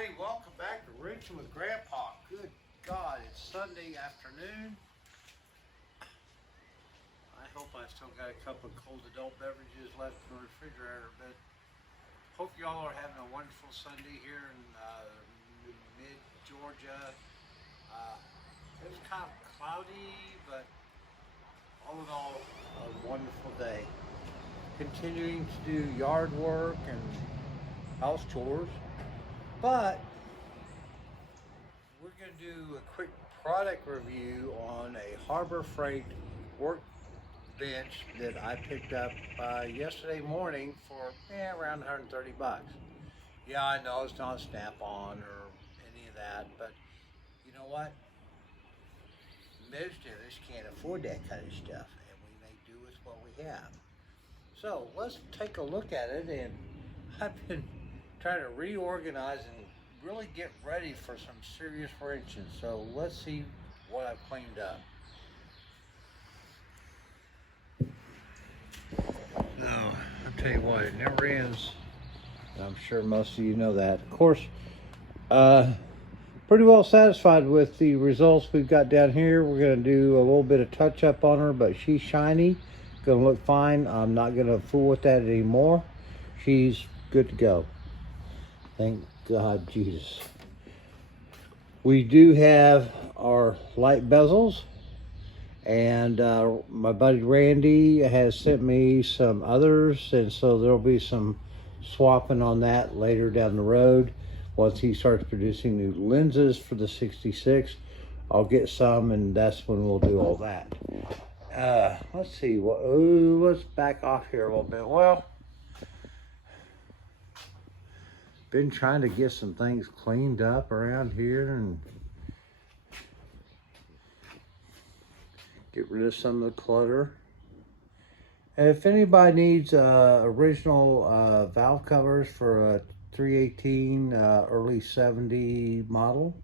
everybody. Welcome back to Wrenching with Grandpa. Good God, it's Sunday afternoon. I hope I still got a couple of cold adult beverages left in the refrigerator, but hope y'all are having a wonderful Sunday here in mid-Georgia. It was kind of cloudy, but all in all, a wonderful day. Continuing to do yard work and house chores. But we're going to do a quick product review on a Harbor Freight workbench that I picked up yesterday morning for around 130 bucks. Yeah, I know it's not Snap-on or any of that, but you know what? Most of us can't afford that kind of stuff, and we make do with what we have. So let's take a look at it, and I've been trying to reorganize and really get ready for some serious wrenching. So let's see what I've cleaned up. Now, I'll tell you what, it never ends. I'm sure most of you know that. Of course, pretty well satisfied with the results we've got down here. We're going to do a little bit of touch up on her, but she's shiny, going to look fine. I'm not going to fool with that anymore. She's good to go. Thank God, Jesus. We do have our light bezels, and my buddy Randy has sent me some others, and so there'll be some swapping on that later down the road. Once he starts producing new lenses for the 66, I'll get some, and that's when we'll do all that. Let's see. Let's back off here a little bit. Well, been trying to get some things cleaned up around here and get rid of some of the clutter. And if anybody needs original valve covers for a 318 early 70 model,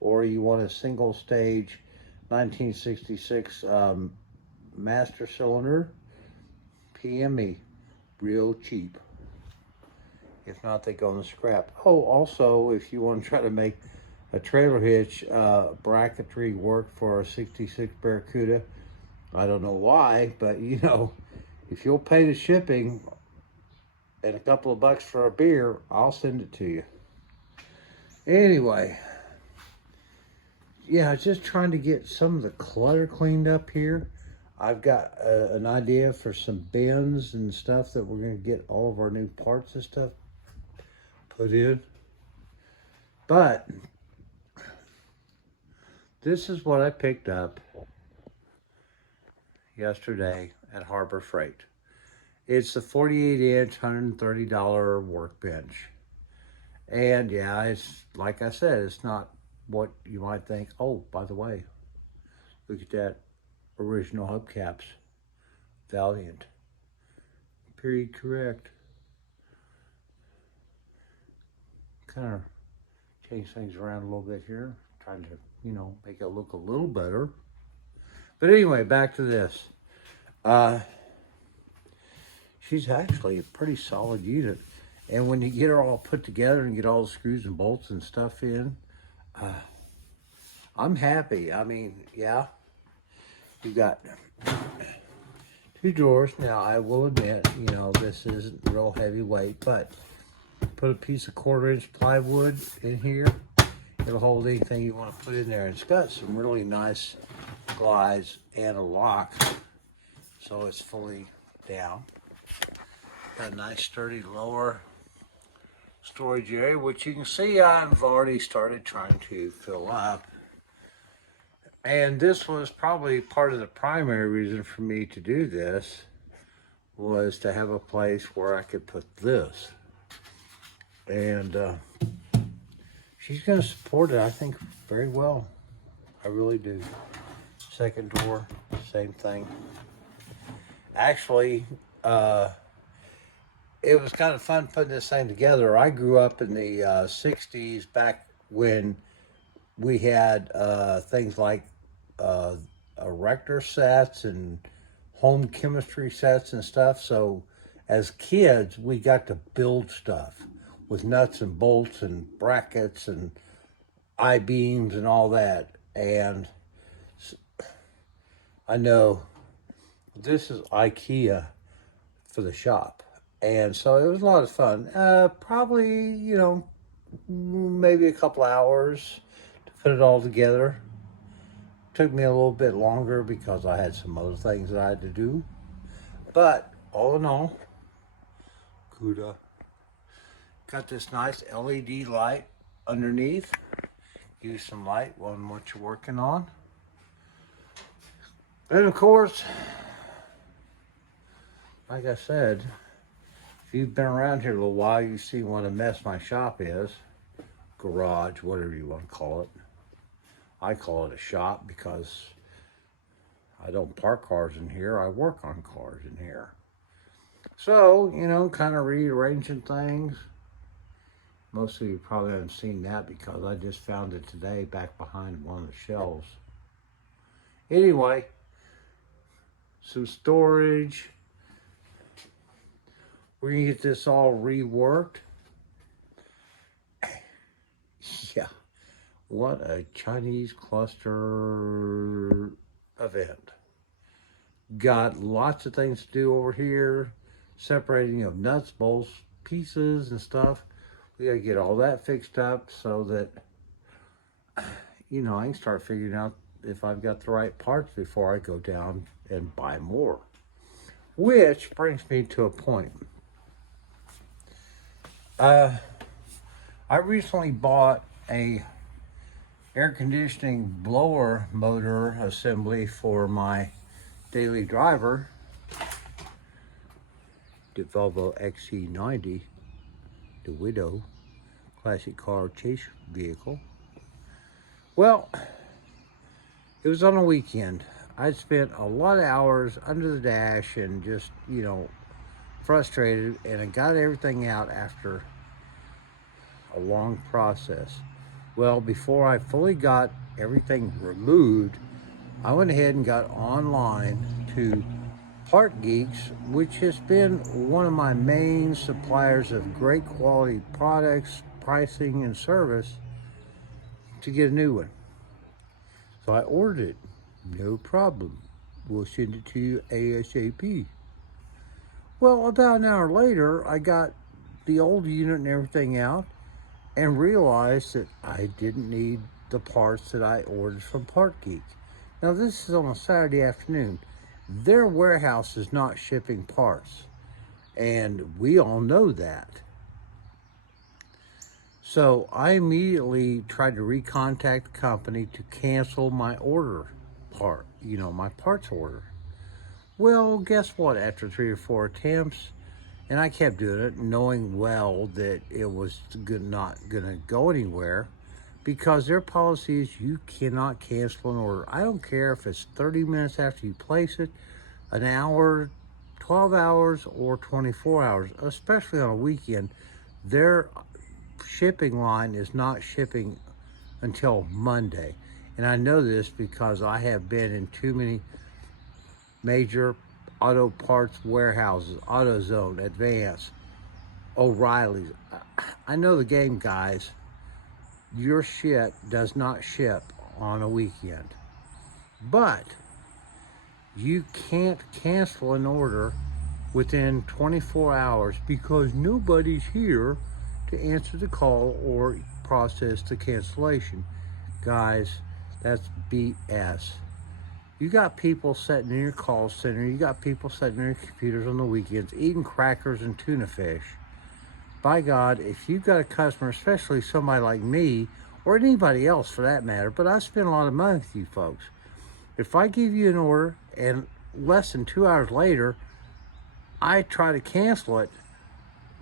or you want a single stage 1966 master cylinder, PM me, real cheap. If not, they go in the scrap. Oh, also, if you want to try to make a trailer hitch bracketry work for a 66 Barracuda, I don't know why, but you know, if you'll pay the shipping and a couple of bucks for a beer, I'll send it to you. Anyway, yeah, just trying to get some of the clutter cleaned up here. I've got an idea for some bins and stuff that we're going to get all of our new parts and stuff put in. But this is what I picked up yesterday at Harbor Freight. It's the 48-inch, $130 workbench. And yeah, it's like I said, it's not what you might think. Oh, by the way, look at that original hubcaps. Valiant. Period correct. Kind of change things around a little bit here, trying to, you know, make it look a little better. But anyway, back to this. She's actually a pretty solid unit, and when you get her all put together and get all the screws and bolts and stuff in, I'm happy. I mean, yeah, you got two drawers. Now, I will admit, you know, this isn't real heavyweight, but put a piece of 1/4-inch plywood in here. It'll hold anything you want to put in there. It's got some really nice glides and a lock, so it's fully down. Got a nice sturdy lower storage area, which you can see I've already started trying to fill up. And this was probably part of the primary reason for me to do this, was to have a place where I could put this. And she's going to support it, I think, very well. I really do. Second door, same thing. Actually, it was kind of fun putting this thing together. I grew up in the 60s, back when we had things like erector sets and home chemistry sets and stuff. So as kids, we got to build stuff. with nuts and bolts and brackets and I-beams and all that. And I know this is IKEA for the shop. And so it was a lot of fun. Probably, you know, maybe a couple hours to put it all together. Took me a little bit longer because I had some other things that I had to do. But all in all, good. Got this nice LED light underneath. Use some light on what you're working on. And of course, like I said, if you've been around here a little while, you see what a mess my shop is. Garage, whatever you want to call it. I call it a shop because I don't park cars in here. I work on cars in here. So, you know, kind of rearranging things. Most of you probably haven't seen that because I just found it today back behind one of the shelves. Anyway, some storage. We're going to get this all reworked. Yeah, what a Chinese cluster event. Got lots of things to do over here. Separating of nuts, bolts, pieces and stuff. We got to get all that fixed up so that, you know, I can start figuring out if I've got the right parts before I go down and buy more. Which brings me to a point. I recently bought a air conditioning blower motor assembly for my daily driver, the Volvo XC90, the Widow classic car chase vehicle. Well, it was on a weekend. I'd spent a lot of hours under the dash and just, you know, frustrated, and I got everything out after a long process. Well, before I fully got everything removed, I went ahead and got online to Part Geeks, which has been one of my main suppliers of great quality products, pricing, and service, to get a new one. So I ordered it. No problem. We'll send it to you ASAP. Well, about an hour later, I got the old unit and everything out and realized that I didn't need the parts that I ordered from Part Geek. Now, this is on a Saturday afternoon. Their warehouse is not shipping parts, and we all know that. So I immediately tried to recontact the company to cancel my order part, you know, my parts order. Well, guess what? After 3 or 4 attempts, and I kept doing it, knowing well that it was not going to go anywhere, because their policy is you cannot cancel an order. I don't care if it's 30 minutes after you place it, an hour, 12 hours, or 24 hours, especially on a weekend. Their shipping line is not shipping until Monday. And I know this because I have been in too many major auto parts warehouses, AutoZone, Advance, O'Reilly's. I know the game, guys. Your shit does not ship on a weekend. But you can't cancel an order within 24 hours because nobody's here to answer the call or process the cancellation. Guys, that's BS. You got people sitting in your call center, you got people sitting in your computers on the weekends eating crackers and tuna fish. By God, if you've got a customer, especially somebody like me, or anybody else for that matter, but I spend a lot of money with you folks. If I give you an order and less than 2 hours later, I try to cancel it,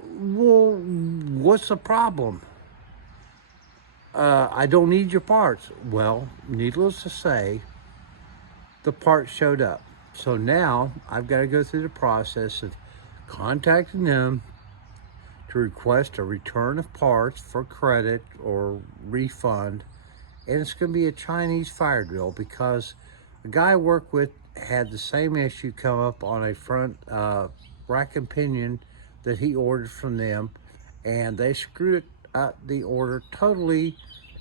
well, what's the problem? I don't need your parts. Well, needless to say, the parts showed up. So now I've got to go through the process of contacting them to request a return of parts for credit or refund. And it's going to be a Chinese fire drill because a guy I work with had the same issue come up on a front rack and pinion that he ordered from them. and they screwed up the order totally,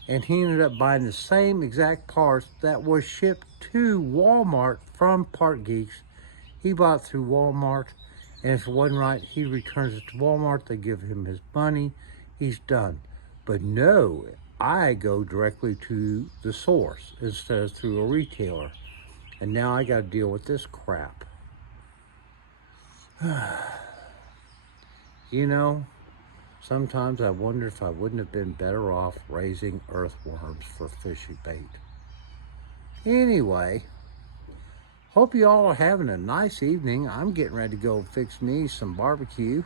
and he ended up buying the same exact parts that was shipped to Walmart from Part Geeks. He bought through Walmart, and if it wasn't right, he returns it to Walmart. They give him his money. He's done. But no, I go directly to the source instead of through a retailer. And now I got to deal with this crap. You know, sometimes I wonder if I wouldn't have been better off raising earthworms for fishing bait. Anyway, hope you all are having a nice evening. I'm getting ready to go fix me some barbecue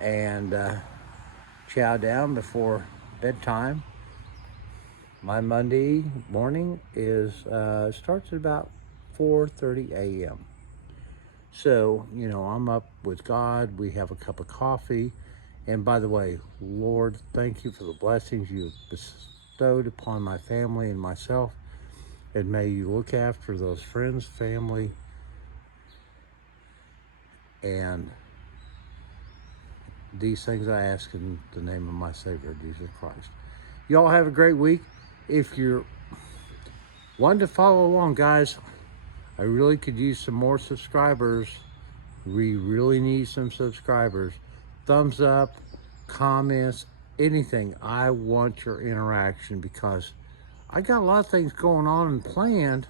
and chow down before bedtime. My Monday morning is starts at about 4:30 a.m. So, you know, I'm up with God. We have a cup of coffee. And by the way, Lord, thank you for the blessings you bestowed upon my family and myself. And may you look after those friends, family, and these things I ask in the name of my Savior, Jesus Christ. Y'all have a great week. If you're wanting to follow along, guys, I really could use some more subscribers. We really need some subscribers. Thumbs up, comments, anything. I want your interaction because I got a lot of things going on and planned,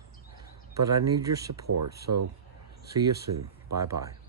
but I need your support. So see you soon. Bye-bye.